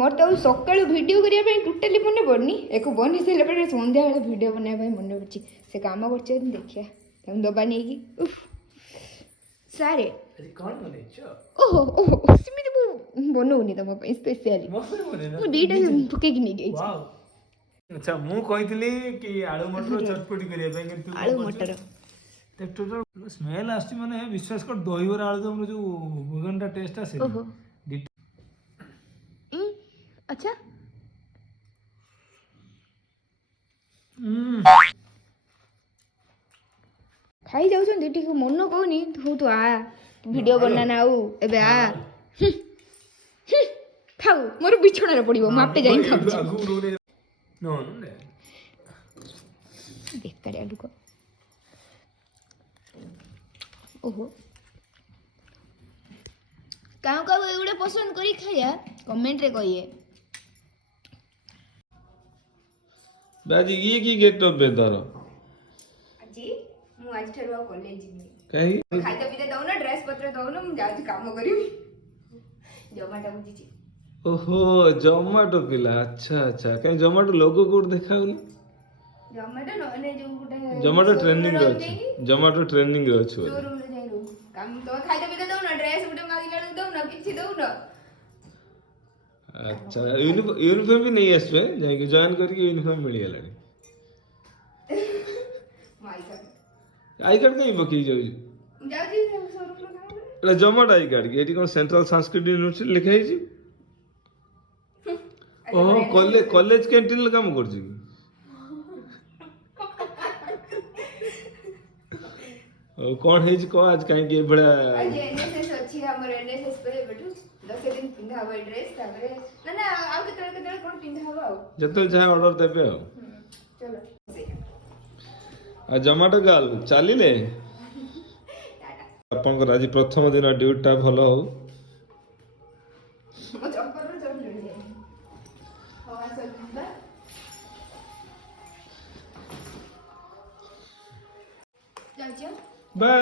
मोर तो सकाळु वीडियो करिया पे टोटली मने पड़नी एक बनी सारा पर संध्या बेले वीडियो बनाया पे मने पड़ची से काम करछे देखिया हम दबा नहीं की उफ सारे अरे कौन बने छ ओहो ओहो सिमित बो बनौनी तम पे स्पेशली मस्त बने ना मु दीटा फुके की नहीं गई वाओ अच्छा मु कहितली कि आलू मटर चटपटी करिया पे कि तू आलू मटर ते टोटल स्मेल आस्ती माने विश्वास कर दहीवर आलू दम जो गुगनटा टेस्ट आसे ओहो अच्छा खाई जाऊ दीटी को मन कहनी तू तू आ वीडियो बनाना आउ एबे आ खाऊ मोर बिछोना रे पड़िबो मापे जाई खाऊ नो नो देख करे आलू को ओहो काऊ काऊ एगुडे पसंद करी खाया कमेंट रे कहिए बाजी ये की गेट अप बेदार जी मु आज ठरवा कॉलेज जी कहीं खाइते पीते दउ ना ड्रेस पत्र दउ ना मु जाउ काम करिवि जोमाटो बुझिछि ओहो जोमाटो पिला अच्छा अच्छा कहीं जोमाटो लोगो कोड देखाउनी जोमाटो नने जो गुटे जोमाटो ट्रेनिंग रे अछि जोमाटो ट्रेनिंग रे अछि शोरूम रे जाई रो काम तो खाइते पीते दउ ना ड्रेस गुटे मागिला दउ ना किछि दउ ना अच्छा यूनिफॉर्म भी नहीं आसबे जाई के जॉइन करके uniform mill Gelani I card कहीं बकी जाऊ जाउजी शोरूम रे काम करे एटा Zomato I card eighty cone central Sanskrit university लिखा है जी ओहो कॉलेज कैंटीन ले काम करछि ओ कोन है जी को आज काहे के बड़ा आज एनएसएस अछि हमर एनएसएस पे बैठू 10 दिन पिंधा हवा ड्रेस तारे ना ना आउ केतरे कोन पिंधा हवा आउ जतल चाहे ऑर्डर देबे हो चलो आ जोमाटो गाल चालिले आपनकर आज प्रथम दिन ड्यूटी टा भलो हो मो चक्कर रे जब लड़ी हवा चलता जाऊ बाय